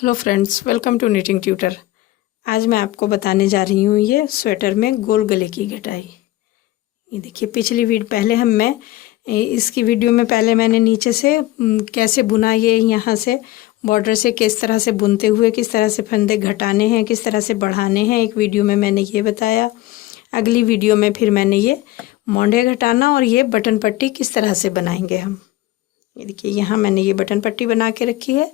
Hello friends, welcome to knitting tutor. आज मैं आपको बताने जा रही हूँ ये स्वेटर में गोल गले की घटाई। ये देखिए, पिछली इसकी वीडियो में पहले मैंने नीचे से कैसे बुना, ये यहाँ से बॉर्डर से किस तरह से बुनते हुए किस तरह से फंदे घटाने हैं, किस तरह से बढ़ाने हैं, एक वीडियो में मैंने ये बताया। अगली वीडियो में फिर मैंने ये मोंढे घटाना और ये बटन पट्टी किस तरह से बनाएंगे हम। ये देखिए, यहाँ मैंने ये बटन पट्टी बना के रखी है।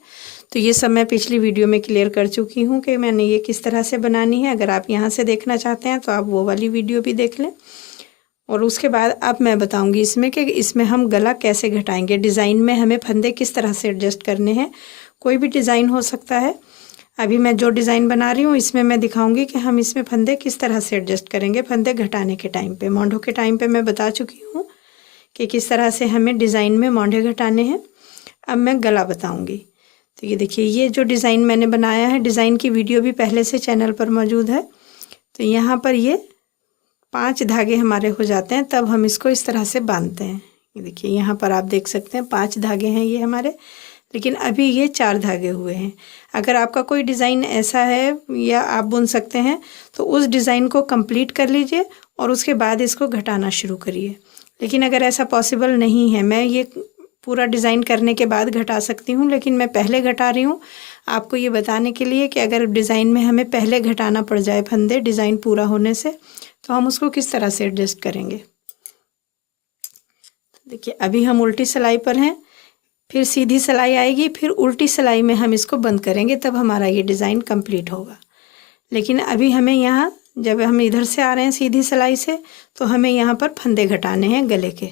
तो ये सब मैं पिछली वीडियो में क्लियर कर चुकी हूँ कि मैंने ये किस तरह से बनानी है। अगर आप यहाँ से देखना चाहते हैं तो आप वो वाली वीडियो भी देख लें। और उसके बाद अब मैं बताऊँगी इसमें कि इसमें हम गला कैसे घटाएंगे। डिज़ाइन में हमें फंदे किस तरह से एडजस्ट करने हैं। कोई भी डिज़ाइन हो सकता है। अभी मैं जो डिज़ाइन बना रही हूँ इसमें मैं दिखाऊँगी कि हम इसमें फंदे किस तरह से एडजस्ट करेंगे। फंदे घटाने के टाइम पर, मोंढों के टाइम पर मैं बता चुकी हूँ कि किस तरह से हमें डिज़ाइन में मोंढे घटाने हैं। अब मैं गला बताऊँगी। तो ये देखिए, ये जो डिज़ाइन मैंने बनाया है, डिज़ाइन की वीडियो भी पहले से चैनल पर मौजूद है। तो यहाँ पर ये 5 धागे हमारे हो जाते हैं, तब हम इसको इस तरह से बांधते हैं। ये देखिए, यहाँ पर आप देख सकते हैं 5 धागे हैं ये हमारे, लेकिन अभी ये 4 धागे हुए हैं। अगर आपका कोई डिज़ाइन ऐसा है या आप बुन सकते हैं तो उस डिज़ाइन को कंप्लीट कर लीजिए और उसके बाद इसको घटाना शुरू करिए। लेकिन अगर ऐसा पॉसिबल नहीं है, मैं ये पूरा डिज़ाइन करने के बाद घटा सकती हूँ, लेकिन मैं पहले घटा रही हूँ आपको ये बताने के लिए कि अगर डिज़ाइन में हमें पहले घटाना पड़ जाए फंदे डिज़ाइन पूरा होने से, तो हम उसको किस तरह से एडजस्ट करेंगे। देखिए, अभी हम उल्टी सिलाई पर हैं, फिर सीधी सिलाई आएगी, फिर उल्टी सिलाई में हम इसको बंद करेंगे, तब हमारा ये डिज़ाइन कंप्लीट होगा। लेकिन अभी हमें यहाँ, जब हम इधर से आ रहे हैं सीधी सिलाई से, तो हमें यहाँ पर फंदे घटाने हैं गले के।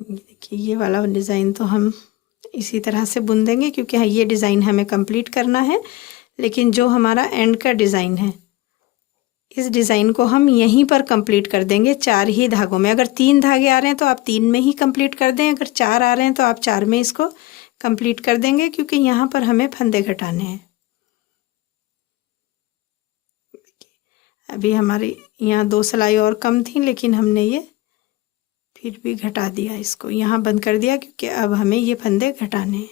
देखिए, ये वाला डिज़ाइन तो हम इसी तरह से बुन देंगे क्योंकि ये डिज़ाइन हमें कंप्लीट करना है। लेकिन जो हमारा एंड का डिज़ाइन है, इस डिज़ाइन को हम यहीं पर कंप्लीट कर देंगे 4 ही धागों में। अगर 3 धागे आ रहे हैं तो आप 3 में ही कंप्लीट कर दें, अगर 4 आ रहे हैं तो आप 4 में इसको कंप्लीट कर देंगे, क्योंकि यहाँ पर हमें फंदे घटाने हैं। अभी हमारी यहाँ 2 सिलाई और कम थी, लेकिन हमने ये फिर भी घटा दिया, इसको यहाँ बंद कर दिया क्योंकि अब हमें ये फंदे घटाने हैं।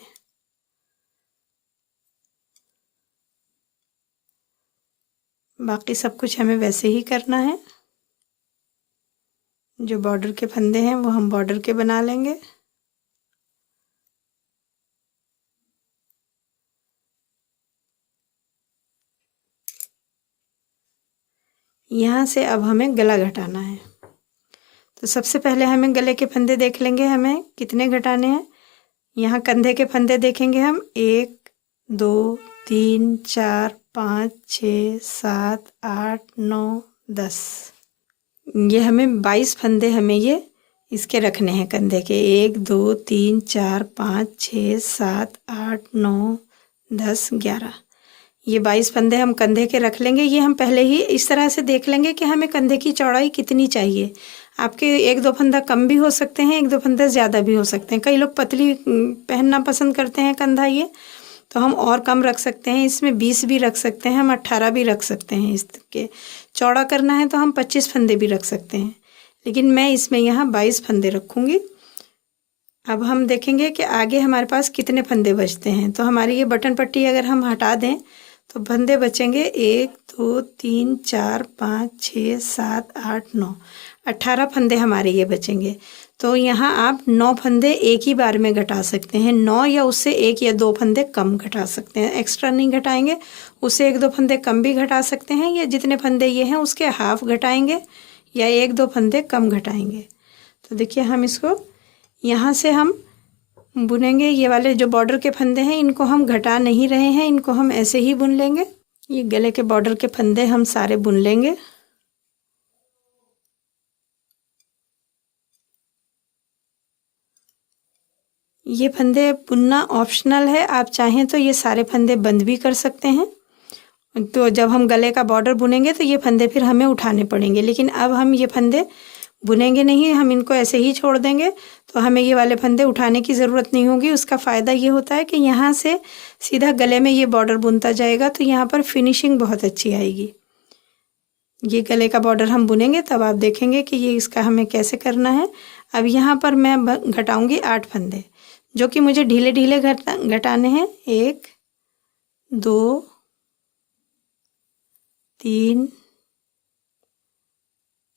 बाकी सब कुछ हमें वैसे ही करना है। जो बॉर्डर के फंदे हैं वो हम बॉर्डर के बना लेंगे। यहाँ से अब हमें गला घटाना है। तो सबसे पहले हमें गले के फंदे देख लेंगे, हमें कितने घटाने हैं। यहाँ कंधे के फंदे देखेंगे हम 1 2 3 4 5 6 7 8 9 10। ये हमें 22 फंदे हमें ये इसके रखने हैं कंधे के। 1 2 3 4 5 6 7 8 9 10 11। ये 22 फंदे हम कंधे के रख लेंगे। ये हम पहले ही इस तरह से देख लेंगे कि हमें कंधे की चौड़ाई कितनी चाहिए। आपके 1-2 फंदा कम भी हो सकते हैं, 1-2 फंदे ज़्यादा भी हो सकते हैं। कई लोग पतली पहनना पसंद करते हैं कंधा, ये तो हम और कम रख सकते हैं। इसमें 20 भी रख सकते हैं, हम 18 भी रख सकते हैं। इसके चौड़ा करना है तो हम 25 फंदे भी रख सकते हैं, लेकिन मैं इसमें यहाँ 22 फंदे रखूँगी। अब हम देखेंगे कि आगे हमारे पास कितने फंदे बचते हैं। तो हमारी ये बटन पट्टी अगर हम हटा दें तो फंदे बचेंगे 1 2 3 4 5 6 7 8 9 18 फंदे हमारे ये बचेंगे। तो यहाँ आप 9 फंदे एक ही बार में घटा सकते हैं। 9 या उससे 1 या 2 फंदे कम घटा सकते हैं। एक्स्ट्रा नहीं घटाएंगे, उससे 1-2 फंदे कम भी घटा सकते हैं, या जितने फंदे ये हैं उसके हाफ घटाएंगे या 1-2 फंदे कम घटाएंगे। तो देखिए, हम इसको यहाँ से हम बुनेंगे। ये वाले जो बॉर्डर के फंदे हैं इनको हम घटा नहीं रहे हैं, इनको हम ऐसे ही बुन लेंगे। ये गले के बॉर्डर के फंदे हम सारे बुन लेंगे। ये फंदे बुनना ऑप्शनल है, आप चाहें तो ये सारे फंदे बंद भी कर सकते हैं। तो जब हम गले का बॉर्डर बुनेंगे तो ये फंदे फिर हमें उठाने पड़ेंगे, लेकिन अब हम ये फंदे बुनेंगे नहीं, हम इनको ऐसे ही छोड़ देंगे। तो हमें ये वाले फंदे उठाने की ज़रूरत नहीं होगी। उसका फ़ायदा ये होता है कि यहाँ से सीधा गले में ये बॉर्डर बुनता जाएगा, तो यहाँ पर फिनिशिंग बहुत अच्छी आएगी। ये गले का बॉर्डर हम बुनेंगे तब आप देखेंगे कि ये इसका हमें कैसे करना है। अब यहाँ पर मैं घटाऊंगी 8 फंदे, जो कि मुझे ढीले ढीले घटाने हैं। 1 2 3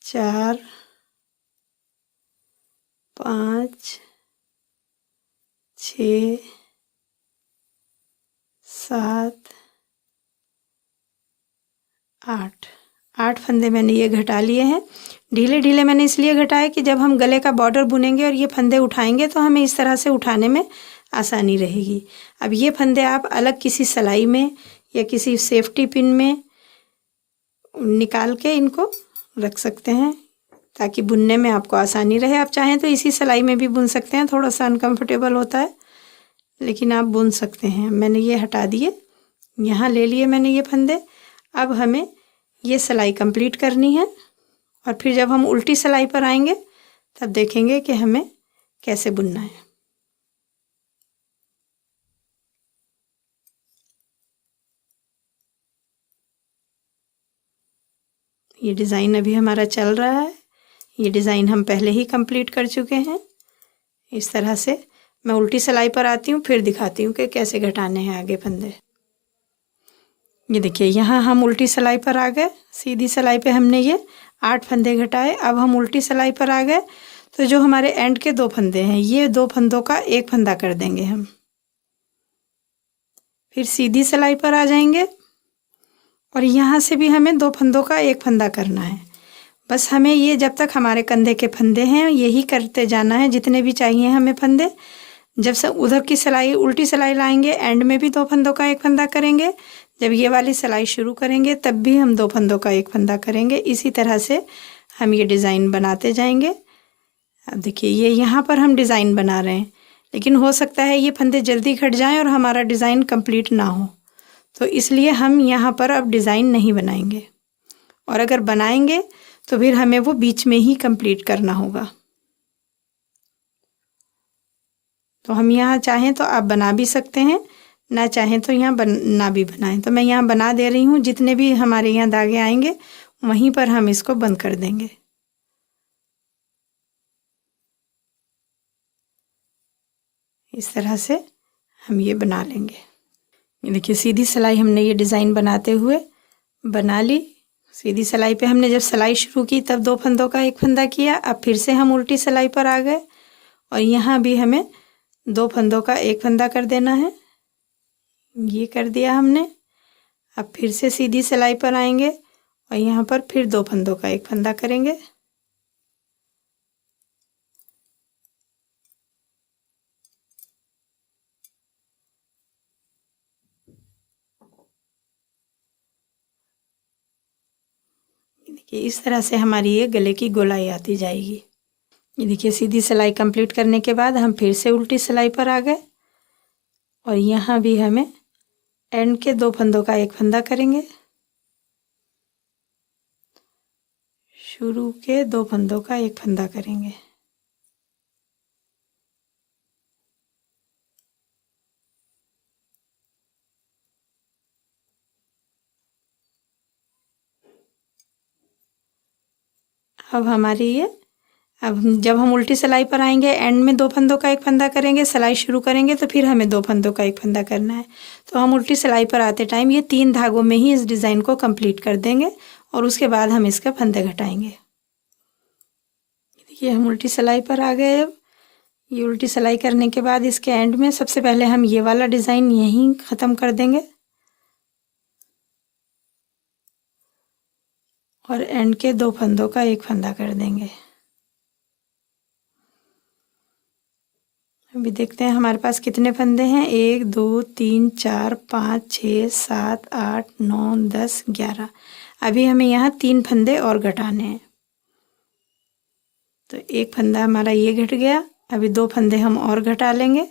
4 5 6 7 8 फंदे मैंने ये घटा लिए हैं। ढीले ढीले मैंने इसलिए घटाया कि जब हम गले का बॉर्डर बुनेंगे और ये फंदे उठाएंगे तो हमें इस तरह से उठाने में आसानी रहेगी। अब ये फंदे आप अलग किसी सिलाई में या किसी सेफ्टी पिन में निकाल के इनको रख सकते हैं ताकि बुनने में आपको आसानी रहे। आप चाहें तो इसी सिलाई में भी बुन सकते हैं, थोड़ा सा अनकंफर्टेबल होता है लेकिन आप बुन सकते हैं। मैंने ये हटा दिए, यहाँ ले लिए मैंने ये फंदे। अब हमें ये सिलाई कंप्लीट करनी है और फिर जब हम उल्टी सिलाई पर आएंगे तब देखेंगे कि हमें कैसे बुनना है। ये डिज़ाइन अभी हमारा चल रहा है। ये डिज़ाइन हम पहले ही कंप्लीट कर चुके हैं। इस तरह से मैं उल्टी सिलाई पर आती हूँ, फिर दिखाती हूँ कि कैसे घटाने हैं आगे फंदे। ये देखिए, यहाँ हम उल्टी सिलाई पर आ गए। सीधी सिलाई पे हमने ये 8 फंदे घटाए। अब हम उल्टी सिलाई पर आ गए तो जो हमारे एंड के 2 फंदे हैं, ये 2 फंदों का 1 फंदा कर देंगे हम। फिर सीधी सिलाई पर आ जाएंगे और यहाँ से भी हमें 2 फंदों का 1 फंदा करना है। बस हमें ये जब तक हमारे कंधे के फंदे हैं यही करते जाना है, जितने भी चाहिए हमें फंदे। जब से उधर की सिलाई उल्टी सिलाई लाएंगे एंड में भी 2 फंदों का 1 फंदा करेंगे। जब ये वाली सिलाई शुरू करेंगे तब भी हम 2 फंदों का 1 फंदा करेंगे। इसी तरह से हम ये डिज़ाइन बनाते जाएंगे। अब देखिए, ये यहाँ पर हम डिज़ाइन बना रहे हैं, लेकिन हो सकता है ये फंदे जल्दी घट जाएं और हमारा डिज़ाइन कंप्लीट ना हो, तो इसलिए हम यहाँ पर अब डिज़ाइन नहीं बनाएंगे। और अगर बनाएंगे तो फिर हमें वो बीच में ही कंप्लीट करना होगा। तो हम यहाँ चाहें तो आप बना भी सकते हैं, ना चाहें तो यहाँ ना भी बनाएं। तो मैं यहाँ बना दे रही हूँ। जितने भी हमारे यहाँ धागे आएंगे वहीं पर हम इसको बंद कर देंगे। इस तरह से हम ये बना लेंगे। ये देखिए, सीधी सिलाई हमने ये डिज़ाइन बनाते हुए बना ली। सीधी सिलाई पे हमने जब सिलाई शुरू की तब 2 फंदों का 1 फंदा किया। अब फिर से हम उल्टी सिलाई पर आ गए और यहाँ भी हमें 2 फंदों का 1 फंदा कर देना है। ये कर दिया हमने। अब फिर से सीधी सिलाई पर आएंगे और यहाँ पर फिर 2 फंदों का 1 फंदा करेंगे। देखिए, इस तरह से हमारी ये गले की गोलाई आती जाएगी। ये देखिए, सीधी सिलाई कंप्लीट करने के बाद हम फिर से उल्टी सिलाई पर आ गए और यहाँ भी हमें एंड के 2 फंदों का 1 फंदा करेंगे। शुरू के 2 फंदों का 1 फंदा करेंगे। अब हमारी ये जब हम उल्टी सिलाई पर आएंगे एंड में 2 फंदों का 1 फंदा करेंगे। सिलाई शुरू करेंगे तो फिर हमें 2 फंदों का 1 फंदा करना है। तो हम उल्टी सिलाई पर आते टाइम ये 3 धागों में ही इस डिज़ाइन को कंप्लीट कर देंगे और उसके बाद हम इसका फंदे घटाएंगे। देखिए, हम उल्टी सिलाई पर आ गए। अब ये उल्टी सिलाई करने के बाद इसके एंड में सबसे पहले हम ये वाला डिज़ाइन यहीं ख़त्म कर देंगे और एंड के 2 फंदों का 1 फंदा कर देंगे। अभी देखते हैं हमारे पास कितने फंदे हैं। 1 2 3 4 5 6 7 8 9 10 11। अभी हमें यहाँ 3 फंदे और घटाने हैं। तो 1 फंदा हमारा ये घट गया। अभी 2 फंदे हम और घटा लेंगे।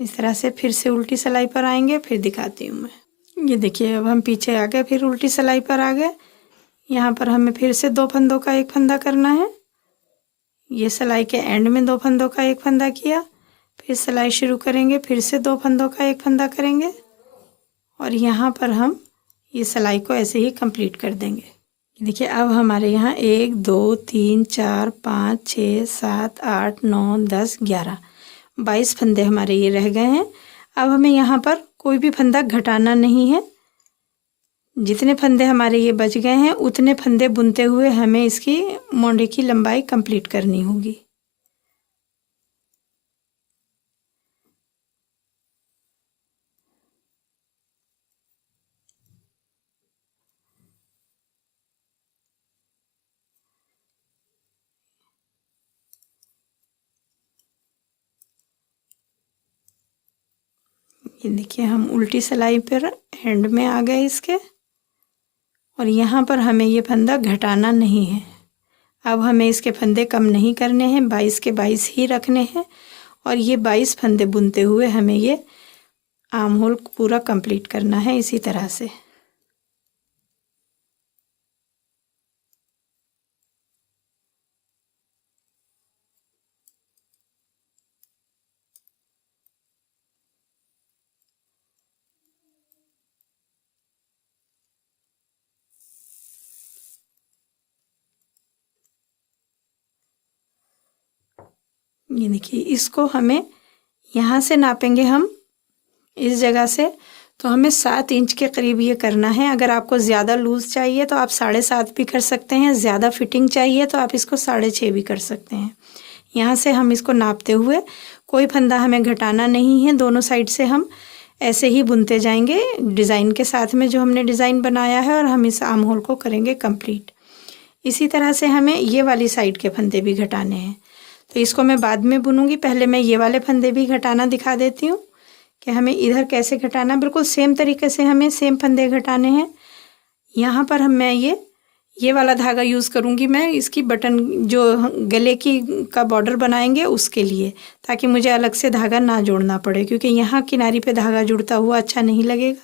इस तरह से फिर से उल्टी सिलाई पर आएंगे, फिर दिखाती हूँ मैं। ये देखिए, अब हम पीछे आ गए, फिर उल्टी सिलाई पर आ गए। यहाँ पर हमें फिर से 2 फंदों का 1 फंदा करना है। ये सिलाई के एंड में 2 फंदों का 1 फंदा किया। फिर सिलाई शुरू करेंगे, फिर से 2 फंदों का 1 फंदा करेंगे और यहाँ पर हम ये सिलाई को ऐसे ही कंप्लीट कर देंगे। देखिए अब हमारे यहाँ 1 2 3 4 5 6 7 8 9 10 11 22 फंदे हमारे ये रह गए हैं। अब हमें यहाँ पर कोई भी फंदा घटाना नहीं है। जितने फंदे हमारे ये बच गए हैं उतने फंदे बुनते हुए हमें इसकी मोंडे की लंबाई कंप्लीट करनी होगी। ये देखिए हम उल्टी सिलाई पर एंड में आ गए इसके, और यहाँ पर हमें ये फंदा घटाना नहीं है। अब हमें इसके फंदे कम नहीं करने हैं, 22 के 22 ही रखने हैं, और ये 22 फंदे बुनते हुए हमें ये आर्म होल पूरा कंप्लीट करना है इसी तरह से। ये देखिए इसको हमें यहाँ से नापेंगे हम इस जगह से, तो हमें 7 इंच के करीब ये करना है। अगर आपको ज़्यादा लूज़ चाहिए तो आप 7.5 भी कर सकते हैं, ज़्यादा फिटिंग चाहिए तो आप इसको 6.5 भी कर सकते हैं। यहाँ से हम इसको नापते हुए, कोई फंदा हमें घटाना नहीं है, दोनों साइड से हम ऐसे ही बुनते जाएंगे डिज़ाइन के साथ में जो हमने डिज़ाइन बनाया है, और हम इस आर्म होल को करेंगे कंप्लीट। इसी तरह से हमें ये वाली साइड के फंदे भी घटाने हैं, तो इसको मैं बाद में बुनूंगी। पहले मैं ये वाले फंदे भी घटाना दिखा देती हूँ कि हमें इधर कैसे घटाना। बिल्कुल सेम तरीके से हमें सेम फंदे घटाने हैं। यहाँ पर मैं ये वाला धागा यूज़ करूँगी मैं इसकी बटन जो गले की का बॉर्डर बनाएंगे उसके लिए, ताकि मुझे अलग से धागा ना जोड़ना पड़े, क्योंकि यहाँ किनारी पे धागा जुड़ता हुआ अच्छा नहीं लगेगा।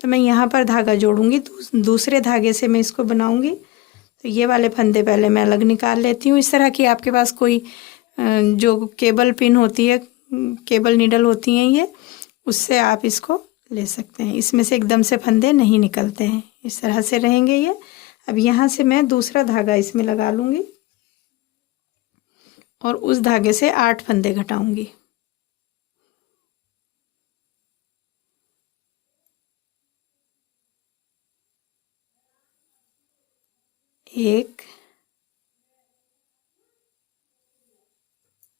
तो मैं यहाँ पर धागा जोड़ूंगी, दूसरे धागे से मैं इसको बनाऊँगी। तो ये वाले फंदे पहले मैं अलग निकाल लेती हूँ। इस तरह की आपके पास कोई जो केबल पिन होती है, केबल नीडल होती हैं, ये उससे आप इसको ले सकते हैं। इसमें से एकदम से फंदे नहीं निकलते हैं, इस तरह से रहेंगे ये। अब यहाँ से मैं दूसरा धागा इसमें लगा लूँगी और उस धागे से 8 फंदे घटाऊँगी। एक,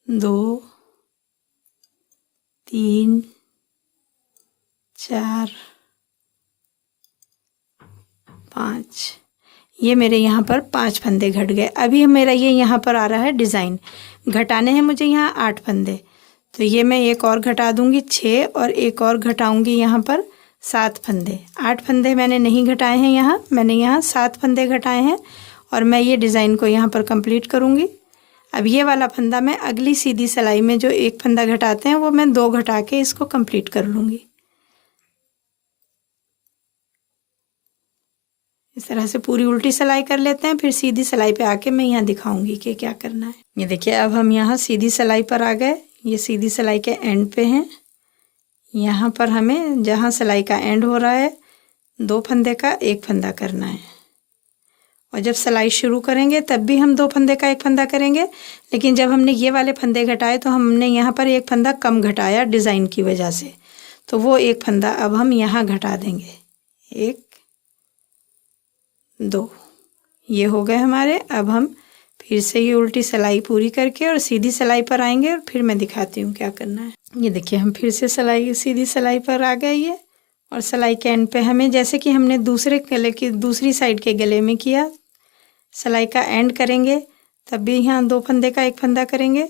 2, 3, 4, 5। ये मेरे यहाँ पर 5 फंदे घट गए। अभी मेरा ये यहाँ पर आ रहा है डिज़ाइन, घटाने हैं मुझे यहाँ 8 फंदे। तो ये मैं एक और घटा दूँगी 6, और एक और घटाऊँगी यहाँ पर 7 फंदे। 8 फंदे मैंने नहीं घटाए हैं, यहाँ मैंने यहाँ 7 फंदे घटाए हैं, और मैं ये डिज़ाइन को यहाँ पर कंप्लीट करूँगी। अब ये वाला फंदा मैं अगली सीधी सिलाई में जो एक फंदा घटाते हैं वो मैं 2 घटा के इसको कंप्लीट कर लूँगी। इस तरह से पूरी उल्टी सिलाई कर लेते हैं, फिर सीधी सिलाई पे आके मैं यहाँ दिखाऊंगी कि क्या करना है। ये देखिए अब हम यहाँ सीधी सिलाई पर आ गए। ये सीधी सिलाई के एंड पे हैं। यहाँ पर हमें जहाँ सिलाई का एंड हो रहा है 2 फंदे का 1 फंदा करना है, और जब सिलाई शुरू करेंगे तब भी हम 2 फंदे का 1 फंदा करेंगे। लेकिन जब हमने ये वाले फंदे घटाए तो हमने यहाँ पर 1 फंदा कम घटाया डिज़ाइन की वजह से, तो वो 1 फंदा अब हम यहाँ घटा देंगे। 1 2 ये हो गए हमारे। अब हम फिर से ये उल्टी सिलाई पूरी करके और सीधी सिलाई पर आएंगे, और फिर मैं दिखाती हूँ क्या करना है। ये देखिए हम फिर से सीधी सिलाई पर आ गए ये, और सिलाई के एंड पे हमें जैसे कि हमने दूसरे गले की दूसरी साइड के गले में किया, सिलाई का एंड करेंगे तब भी यहाँ 2 फंदे का 1 फंदा करेंगे,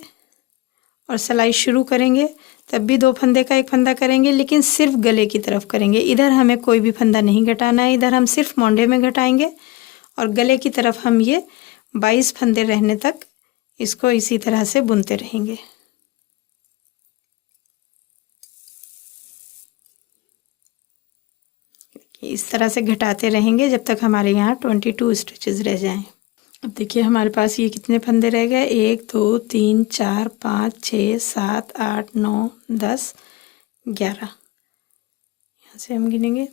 और सिलाई शुरू करेंगे तब भी 2 फंदे का 1 फंदा करेंगे, लेकिन सिर्फ गले की तरफ करेंगे। इधर हमें कोई भी फंदा नहीं घटाना है, इधर हम सिर्फ मोंडे में घटाएंगे, और गले की तरफ हम ये 22 फंदे रहने तक इसको इसी तरह से बुनते रहेंगे। इस तरह से घटाते रहेंगे जब तक हमारे यहाँ 22 स्टिचेस रह जाएं। अब देखिए हमारे पास ये कितने फंदे रह गए, 1 2 3 4 5 6 7 8 9 10 11। यहाँ से हम गिनेंगे,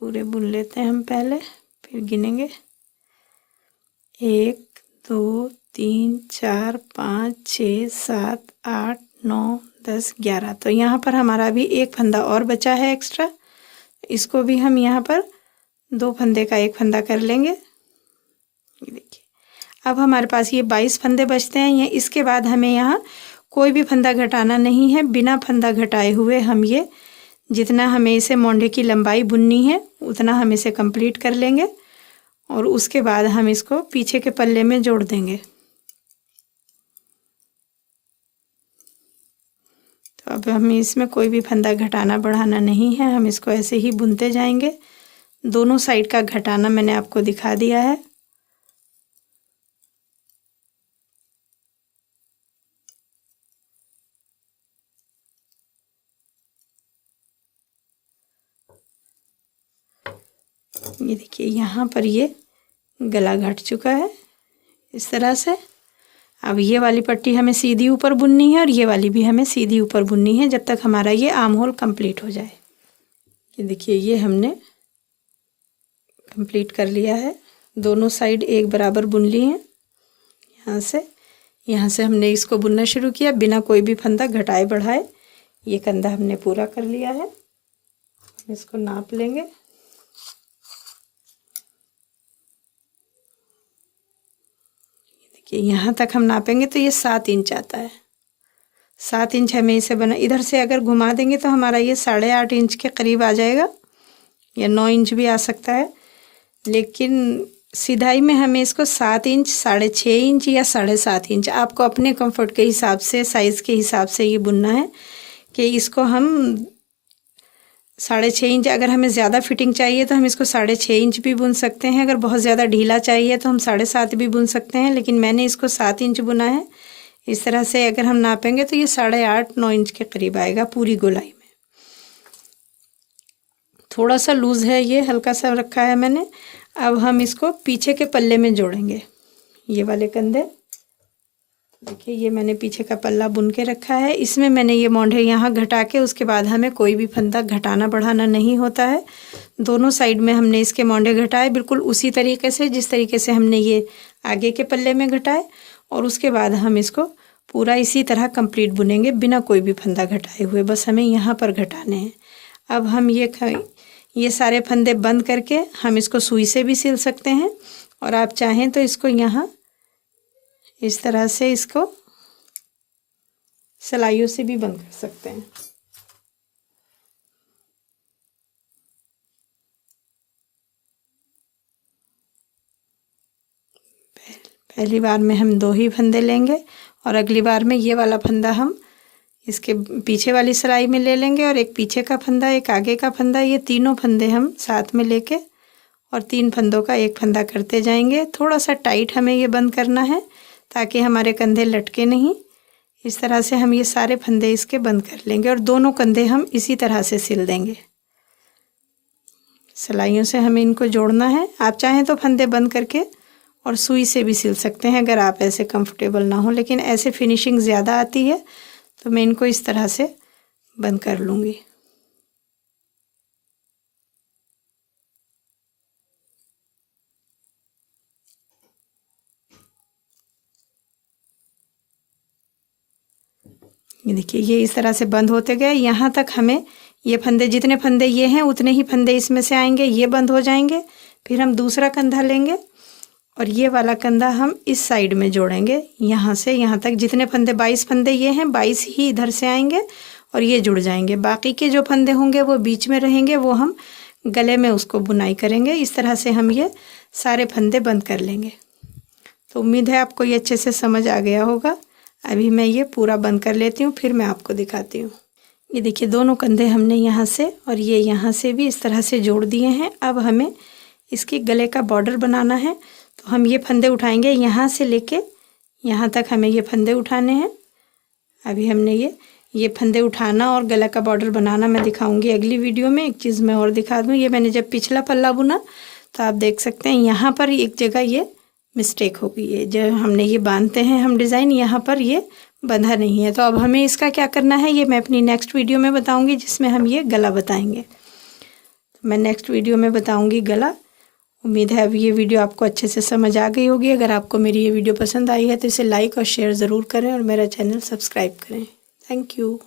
पूरे बुन लेते हैं हम पहले, फिर गिनेंगे 1 2 3 4 5 6 7 8 9 10 11। तो यहाँ पर हमारा अभी एक फंदा और बचा है एक्स्ट्रा, इसको भी हम यहाँ पर 2 फंदे का एक फंदा कर लेंगे। ये देखिए अब हमारे पास ये 22 फंदे बचते हैं। ये इसके बाद हमें यहाँ कोई भी फंदा घटाना नहीं है। बिना फंदा घटाए हुए हम ये जितना हमें इसे मोंढे की लंबाई बुननी है उतना हम इसे कंप्लीट कर लेंगे और उसके बाद हम इसको पीछे के पल्ले में जोड़ देंगे। तो अब हमें इसमें कोई भी फंदा घटाना बढ़ाना नहीं है, हम इसको ऐसे ही बुनते जाएंगे। दोनों साइड का घटाना मैंने आपको दिखा दिया है। ये देखिए यहाँ पर ये गला घट चुका है इस तरह से। अब ये वाली पट्टी हमें सीधी ऊपर बुननी है और ये वाली भी हमें सीधी ऊपर बुननी है जब तक हमारा ये आर्म होल कंप्लीट हो जाए। ये देखिए ये हमने कंप्लीट कर लिया है, दोनों साइड एक बराबर बुन ली हैं। यहाँ से हमने इसको बुनना शुरू किया बिना कोई भी फंदा घटाए बढ़ाए। ये कंधा हमने पूरा कर लिया है, इसको नाप लेंगे। देखिए यहाँ तक हम नापेंगे तो ये 7 इंच आता है। 7 इंच हमें इसे बना, इधर से अगर घुमा देंगे तो हमारा ये 8.5 इंच के करीब आ जाएगा या 9 इंच भी आ सकता है, लेकिन सिधाई में हमें इसको 7 इंच 6.5 इंच या 7.5 इंच आपको अपने कंफर्ट के हिसाब से साइज़ के हिसाब से ये बुनना है कि इसको हम 6.5 इंच, अगर हमें ज़्यादा फिटिंग चाहिए तो हम इसको 6.5 इंच भी बुन सकते हैं। अगर बहुत ज़्यादा ढीला चाहिए तो हम 7.5 भी बुन सकते हैं, लेकिन मैंने इसको 7 इंच बुना है। इस तरह से अगर हम नापेंगे तो ये 8.5-9 इंच के करीब आएगा पूरी गोलाई में। थोड़ा सा लूज़ है, ये हल्का सा रखा है मैंने। अब हम इसको पीछे के पल्ले में जोड़ेंगे, ये वाले कंधे। देखिए ये मैंने पीछे का पल्ला बुन के रखा है, इसमें मैंने ये मोंढे यहाँ घटा के उसके बाद हमें कोई भी फंदा घटाना बढ़ाना नहीं होता है। दोनों साइड में हमने इसके मोंढे घटाए बिल्कुल उसी तरीके से जिस तरीके से हमने ये आगे के पल्ले में घटाए, और उसके बाद हम इसको पूरा इसी तरह कंप्लीट बुनेंगे बिना कोई भी फंदा घटाए हुए, बस हमें यहाँ पर घटाने हैं। अब हम ये सारे फंदे बंद करके हम इसको सुई से भी सिल सकते हैं, और आप चाहें तो इसको यहाँ इस तरह से इसको सिलाइयों से भी बंद कर सकते हैं। पहली बार में हम 2 ही फंदे लेंगे और अगली बार में ये वाला फंदा हम इसके पीछे वाली सिलाई में ले लेंगे, और एक पीछे का फंदा एक आगे का फंदा, ये तीनों फंदे हम साथ में लेके और 3 फंदों का एक फंदा करते जाएंगे। थोड़ा सा टाइट हमें ये बंद करना है ताकि हमारे कंधे लटके नहीं। इस तरह से हम ये सारे फंदे इसके बंद कर लेंगे और दोनों कंधे हम इसी तरह से सिल देंगे। सिलाइयों से हमें इनको जोड़ना है। आप चाहें तो फंदे बंद करके और सुई से भी सिल सकते हैं अगर आप ऐसे कंफर्टेबल ना हो, लेकिन ऐसे फिनिशिंग ज़्यादा आती है तो मैं इनको इस तरह से बंद कर लूँगी। ये देखिए ये इस तरह से बंद होते गए। यहाँ तक हमें ये फंदे, जितने फंदे ये हैं उतने ही फंदे इसमें से आएंगे, ये बंद हो जाएंगे। फिर हम दूसरा कंधा लेंगे और ये वाला कंधा हम इस साइड में जोड़ेंगे। यहाँ से यहाँ तक जितने फंदे 22 फंदे ये हैं, 22 ही इधर से आएंगे और ये जुड़ जाएंगे। बाकी के जो फंदे होंगे वो बीच में रहेंगे, वो हम गले में उसको बुनाई करेंगे। इस तरह से हम ये सारे फंदे बंद कर लेंगे। तो उम्मीद है आपको ये अच्छे से समझ आ गया होगा। अभी मैं ये पूरा बंद कर लेती हूँ, फिर मैं आपको दिखाती हूँ। ये देखिए दोनों कंधे हमने यहाँ से और ये यहाँ से भी इस तरह से जोड़ दिए हैं। अब हमें इसके गले का बॉर्डर बनाना है, तो हम ये फंदे उठाएंगे यहाँ से लेके यहाँ तक हमें ये फंदे उठाने हैं। अभी हमने ये फंदे उठाना और गला का बॉर्डर बनाना मैं दिखाऊंगी अगली वीडियो में। एक चीज़ मैं और दिखा दूँ, ये मैंने जब पिछला पल्ला बुना तो आप देख सकते हैं यहाँ पर एक जगह ये मिस्टेक हो गई है। जब हमने ये बांधते हैं हम डिज़ाइन, यहाँ पर ये बंधा नहीं है। तो अब हमें इसका क्या करना है ये मैं अपनी नेक्स्ट वीडियो में बताऊंगी, जिसमें हम ये गला बताएंगे। तो मैं नेक्स्ट वीडियो में बताऊंगी गला। उम्मीद है अब ये वीडियो आपको अच्छे से समझ आ गई होगी। अगर आपको मेरी ये वीडियो पसंद आई है तो इसे लाइक और शेयर ज़रूर करें और मेरा चैनल सब्सक्राइब करें। Thank you.